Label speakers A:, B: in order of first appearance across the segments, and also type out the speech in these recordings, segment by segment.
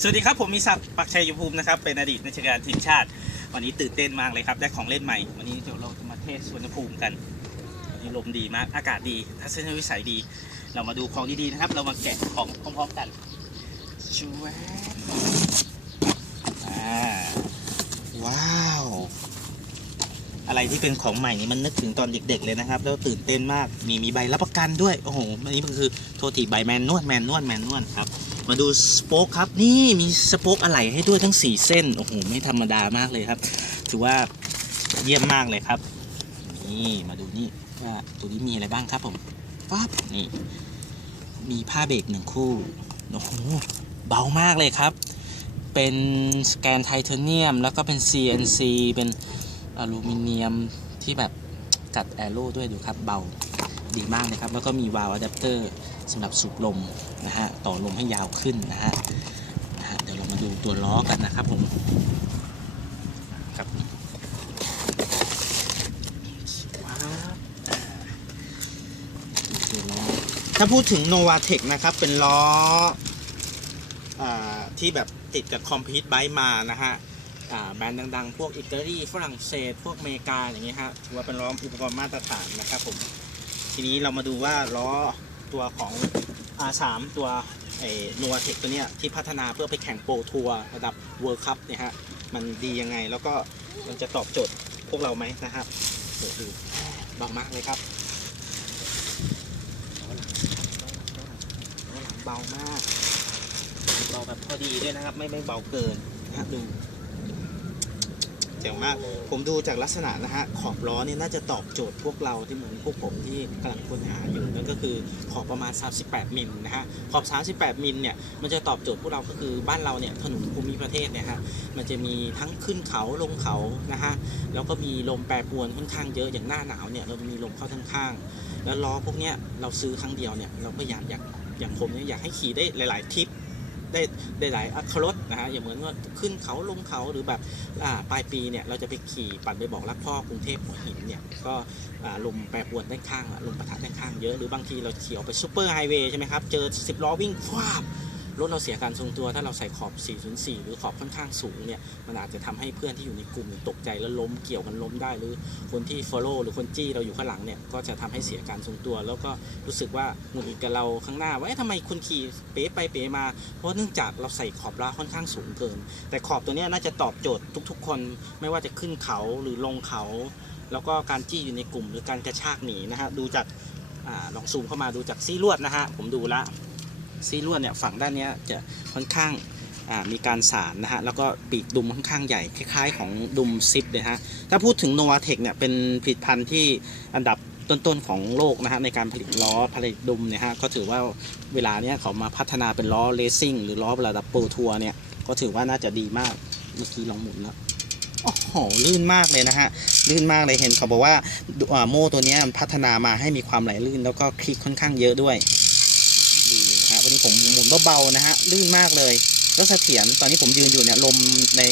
A: สวัสดีครับ ผมมีศักดิ์ปักชัยยุภูมินะครับ เป็นอดีตนักการทีมชาติ วันนี้ตื่นเต้นมากเลยครับ ได้ของเล่นใหม่ วันนี้เดี๋ยวเราจะมาเทสสวนภูมิกัน วันนี้ลมดีมาก อากาศดี ทัศนวิสัยดี เรามาดูของดีๆนะครับ เรามาแกะของพร้อมๆกันช่วยอ่าว้าว อะไรที่เป็นของใหม่นี่มันนึกถึงตอนเด็ก ๆ เลยนะครับ แล้วตื่นเต้นมากมีมีใบรับประกันด้วยโอ้โหอันนี้มันคือโทษทีใบแมนนวดแมนนวดแมนนวดครับมาดูสโป๊กครับนี่มีสโป๊กอะไหล่ให้ด้วยทั้ง 4 เส้นโอ้โหไม่ธรรมดามากเลยครับ ถือว่าเยี่ยมมากเลยครับ นี่มาดูนี่ว่าตัวนี้มีอะไรบ้างครับผมปั๊บนี่มีผ้าเบรกหนึ่งคู่โอ้โหเบามากเลยครับ เป็นสแกนไทเทเนียม แล้วก็เป็น CNC เป็น อลูมิเนียมที่แบบกัดแอโร่ด้วยดูครับเบาดีมากเลยครับ แล้วก็มีวาล์วอะแดปเตอร์สำหรับสูบลมนะฮะต่อลมให้ยาวขึ้นนะฮะนะฮะเดี๋ยวเรามาดูตัวล้อกันนะครับผมครับถ้าพูดถึง Novatec นะครับเป็นล้ออที่แบบติดกับคอมพิวต์ไบมานะฮะ แบรนด์ดังๆ พวกอิตาลีฝรั่งเศส พวกอเมริกาอย่างเงี้ยฮะถือว่าเป็นล้ออุปกรณ์มาตรฐานนะครับผม ทีนี้เรามาดูว่าล้อตัวของ R3 ตัวไอ้นัวเทคตัวเนี้ยที่พัฒนาเพื่อไปแข่งโปรทัวร์ระดับเวิร์คัพเนี่ยฮะ มันดียังไงแล้วก็มันจะตอบโจทย์พวกเราไหมนะครับเดี๋ยวดูเบามากเลยครับหลังเบามากเบาแบบพอดีด้วยนะครับ ไม่ไม่เบาเกินนะฮะดู จ๋งมาก ผมดูจากลักษณะนะฮะขอบล้อเนี่ยน่าจะตอบโจทย์พวกเราที่เหมือนพวกผมที่กำลังค้นหาอยู่นั่นก็คือขอบประมาณ 38 มิลนะฮะขอบ 38 มิลเนี่ยมันจะตอบโจทย์พวกเราก็คือบ้านเราเนี่ยถนนภูมิประเทศเนี่ยฮะมันจะมีทั้งขึ้นเขาลงเขานะฮะแล้วก็มีลมแปรปรวนค่อนข้างเยอะอย่างหน้าหนาวเนี่ยเราจะมีลมเข้าทั้งข้าง แล้วล้อพวกเนี้ยเราซื้อครั้งเดียวเนี่ยเราก็อยากอยากอย่างผมเนี่ยอยากให้ขี่ได้หลาย ๆ ทริป ได้ได้หลายอัครถรสนะฮะอย่างเหมือนว่าขึ้นเขาลงเขาหรือแบบปลายปีเนี่ยเราจะไปขี่ปั่นไปบอกรักพ่อกรุงเทพหัวหินเนี่ยก็ลมแปรปรวนด้านข้างลมปะทะด้านข้างเยอะหรือบางทีเราเขี่ยวไปซูเปอร์ไฮเวย์ใช่ไหมครับเจอสิบล้อวิ่งฟาบ รถเราเสียการทรงตัวถ้าเราใส่ขอบ 404 หรือขอบค่อนข้างสูงเนี่ยมันอาจจะทำให้เพื่อนที่อยู่ในกลุ่มตกใจแล้วล้มเกี่ยวกันล้มได้ หรือคนที่ follow หรือคนจี้เราอยู่ข้างหลังเนี่ยก็จะทำให้เสียการทรงตัว แล้วก็รู้สึกว่าหงุดหงิดกับเราข้างหน้าว่าทำไมคุณขี่เป๋ไปเป๋มา เพราะเนื่องจากเราใส่ขอบล้าค่อนข้างสูงเกิน แต่ขอบตัวนี้น่าจะตอบโจทย์ทุก ๆ คนไม่ว่าจะขึ้นเขาหรือลงเขา แล้วก็การจี้อยู่ในกลุ่มหรือการกระชากหนีนะฮะดูจากอลองซูมเข้ามาดูจากซี่ลวดนะฮะผมดูละ ซี่ลวดเนี่ยฝั่งด้านนี้จะค่อนข้างมีการสานนะฮะแล้วก็ปีกดุมค่อนข้างใหญ่คล้ายๆ ของดุมซิปเลยฮะถ้าพูดถึงโนวาเทคเนี่ยเป็นผลิตภัณฑ์ที่อันดับต้นๆของโลกนะฮะในการผลิตล้อผลิตดุมเนี่ยฮะก็ถือว่าเวลาเนี้ยเขามาพัฒนาเป็นล้อเลสซิ่งหรือล้อระดับโปรทัวร์เนี่ยก็ถือว่าน่าจะดีมากเมื่อกี้ลองหมุนแล้วโอ้โหลื่นมากเลยนะฮะลื่นมากเลยเห็นเขาบอกว่าโม่ตัวเนี้ยพัฒนามาให้มีความไหลลื่น แล้วก็คลิกค่อนข้างเยอะด้วยดี วันนี้ผมหมุนเบาๆนะฮะลื่นมากเลยแล้วเสถียรตอนนี้ผมยืนอยู่เนี่ยลมใน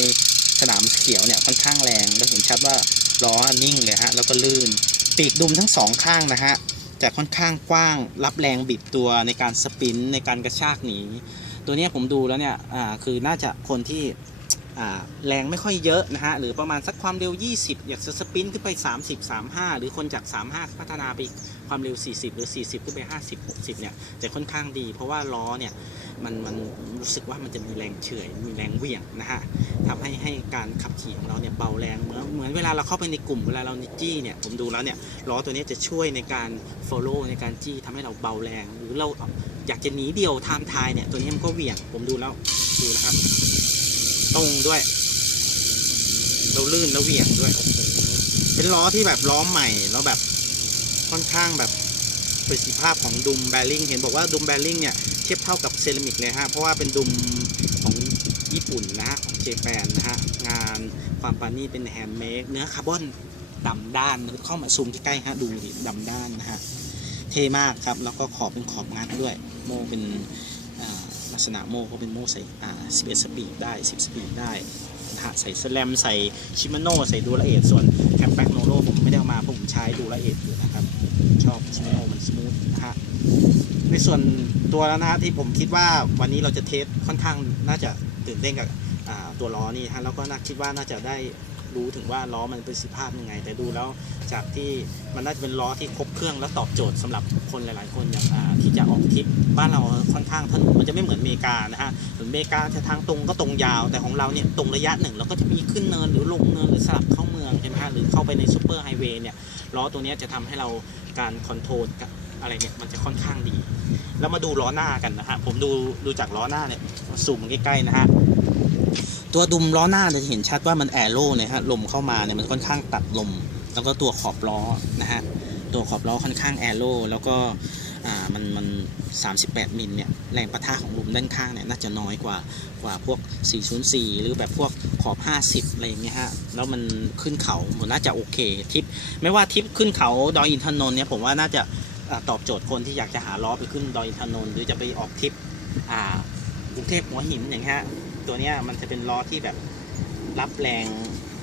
A: สนามเขียวเนี่ยค่อนข้างแรงแล้วเห็นชัดว่าล้อนิ่งเลยฮะแล้วก็ลื่น ปีกดุมทั้งสองข้างนะฮะจะค่อนข้างกว้างรับแรงบิดตัวในการสปินในการกระชากหนีตัวนี้ผมดูแล้วเนี่ยคือน่าจะคนที่แรงไม่ค่อยเยอะนะฮะหรือประมาณสักความเร็ว 20 อยากจะสปินขึ้นไป 30 35 หรือคนจาก 35 พัฒนาไป ความเร็ว 40 หรือ 40 ขึ้นไป 50 60 เนี่ยจะค่อนข้างดี เพราะว่าล้อเนี่ยมันมันรู้สึกว่ามันจะมีแรงเฉื่อยมีแรงเหวี่ยงนะฮะทำให้ให้การขับขี่ของเราเนี่ยเบาแรงเหมือนเหมือนเวลาเราเข้าไปในกลุ่มเวลาเราจี้เนี่ยผมดูแล้วเนี่ยล้อตัวนี้จะช่วยในการ follow ในการจี้ทำให้เราเบาแรง หรือเราอยากจะหนีเดียวไทม์ทายเนี่ยตัวนี้มันก็เหวี่ยงผมดูแล้วดูนะครับ ตรงด้วย เราลื่นแล้วเหวี่ยงด้วยเป็นล้อที่แบบล้อใหม่แล้วแบบ ค่อนข้างแบบประสิทธิภาพของดุมแบริ่งเห็นบอกว่าดุมแบริ่งเนี่ยเทียบเท่ากับเซรามิกเลยฮะเพราะว่าเป็นดุมของญี่ปุ่นนะฮะของเจแปนนะฮะงานความปานี่เป็นแฮนด์เมดเนื้อคาร์บอนดำด้านเข้ามาซูมใกล้ๆฮะดูดิดำด้านนะฮะเท่มากครับแล้วก็ขอบเป็นขอบงัดด้วยโมเป็นลักษณะโมเขาเป็นโมใส่อ่า11 สปีดได้ 10 สปีดได้นะฮะใส่สแลมใส่ชิมาโน่ใส่ดูละเอียดส่วนแคมแบ็ก โนโลผมไม่ได้เอามาเพราะผมใช้ดูละเอียดอยู่นะครับ ชอบชิโนมันสมูทนะฮะในส่วนตัวแล้วนะฮะที่ผมคิดว่าวันนี้เราจะเทสค่อนข้างน่าจะตื่นเต้นกับตัวล้อนี่ฮะแล้วก็น่าคิดว่าน่าจะได้ รู้ถึงว่าล้อมันประสิทธิภาพยังไง แต่ดูแล้วจากที่มันน่าจะเป็นล้อที่ครบเครื่องและตอบโจทย์สำหรับคนหลาย ๆ คนอย่างที่จะออกทริปบ้านเราค่อนข้างถนนมันจะไม่เหมือนอเมริกานะฮะเหมือนอเมริกาจะทางตรงก็ตรงยาว แต่ของเราเนี่ยตรงระยะหนึ่งเราก็จะมีขึ้นเนินหรือลงเนินหรือสลับเข้าเมืองใช่ไหมฮะหรือเข้าไปในซูเปอร์ไฮเวย์เนี่ยล้อตัวนี้จะทำให้เราการคอนโทรลอะไรเนี่ยมันจะค่อนข้างดี แล้วมาดูล้อหน้ากันนะฮะผมดูดูจากล้อหน้าเนี่ยซูมใกล้ๆนะฮะ ตัวดุมล้อหน้าเราจะเห็นชัดว่ามันแอโร่เนี่ยฮะลมเข้ามาเนี่ยมันค่อนข้างตัดลม แล้วก็ตัวขอบล้อนะฮะตัวขอบล้อค่อนข้างแอโร่แล้วก็อ่ามันมัน 38 มิลเนี่ยแรงประทะของลมด้านข้างเนี่ยน่าจะน้อยกว่ากว่าพวก 404 หรือแบบพวกขอบ 50 อะไรอย่างเงี้ยฮะ แล้วมันขึ้นเขาผมน่าจะโอเคทริป ไม่ว่าทริปขึ้นเขาดอยอินทนนท์เนี่ยผมว่าน่าจะตอบโจทย์คนที่อยากจะหาล้อไปขึ้นดอยอินทนนท์หรือจะไปออกทริปอ่ากรุงเทพหัวหินอย่างเงี้ยฮะ ตัวเนี้ยมันจะเป็นล้อที่แบบรับแรง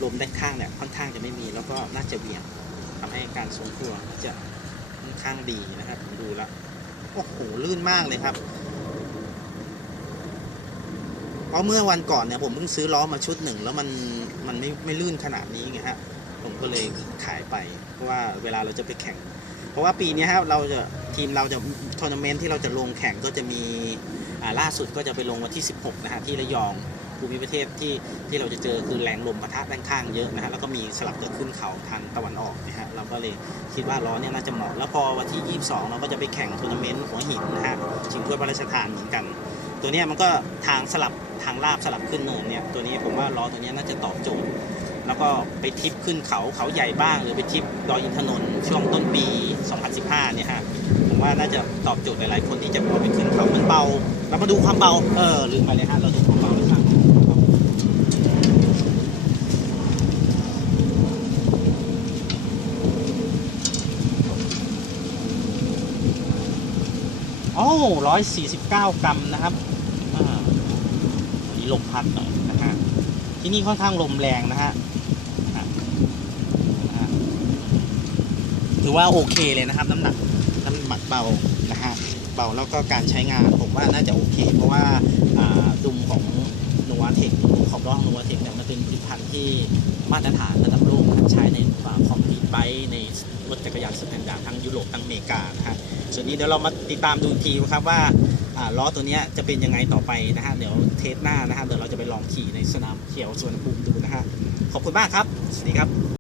A: ลมด้านข้างเนี่ยค่อนข้างจะไม่มีแล้วก็น่าจะเบี่ยงทำให้การทรงตัวจะค่อนข้างดีนะครับผมดูแล้วโอ้โหลื่นมากเลยครับเพราะเมื่อวันก่อนเนี่ยผมเพิ่งซื้อล้อมาชุดหนึ่งแล้วมันมันไม่ไม่ลื่นขนาดนี้ไงฮะผมก็เลยขายไป เพราะว่าเวลาเราจะไปแข่ง เพราะว่าปีนี้ครับเราจะทีมเราจะทัวร์นาเมนต์ที่เราจะลงแข่งก็จะมี ล่าสุดก็จะไปลงวันที่ 16 นะฮะที่ระยองภูมิประเทศที่ที่เราจะเจอคือแรงลมปะทะด้านข้างเยอะนะฮะแล้วก็มีสลับจะขึ้นเขาทางตะวันออกนะฮะเราก็เลยคิดว่าล้อเนี่ยน่าจะเหมาะแล้วพอวันที่ 22 เราก็จะไปแข่งทัวร์นาเมนต์หัวหินนะฮะชิงถ้วยพระราชทานเหมือนกัน ตัวเนี้ยมันก็ทางสลับทางลาบสลับขึ้นเนินเนี่ยตัวนี้ผมว่าล้อตัวเนี้ยน่าจะตอบโจทย์ แล้วก็ไปทริปขึ้นเขาเขาใหญ่บ้าง หรือไปทริปดอยอินทนนท์ช่วงต้นปี 2015 เนี่ยฮะผมว่าน่าจะตอบโจทย์หลายๆคนที่จะเอไปขึ้นเขามันเบาเรามาดูความเบาเออลืมไปเลยฮะเราดูความเบาเลยครับโอ้ร้อยสี่สิบเก้ากรัมนะครับอ่ามีลมพัดหน่อยนะฮะที่นี่ค่อนข้างลมแรงนะฮะนะฮะนะฮะ ถือว่าโอเคเลยนะครับ น้ำหนักน้ำหนักเบานะฮะเบาแล้วก็การใช้งานผมว่าน่าจะโอเค เพราะว่าดุมของนัวเทคขอบล้องนัวเทคเนี่ยมันเป็นผลิตภัณฑ์ที่มาตรฐานระดับโลกใช้ในคอมพิวไบในรถจักรยานสแตนดาร์ดทั้งยุโรปทั้งอเมริกานะฮะส่วนนี้เดี๋ยวเรามาติดตามดูอีกทีครับว่าล้อตัวนี้จะเป็นยังไงต่อไปนะฮะเดี๋ยวเทสหน้านะฮะเดี๋ยวเราจะไปลองขี่ในสนามเขียวสวนภูมิดูนะฮะขอบคุณมากครับ สวัสดีครับ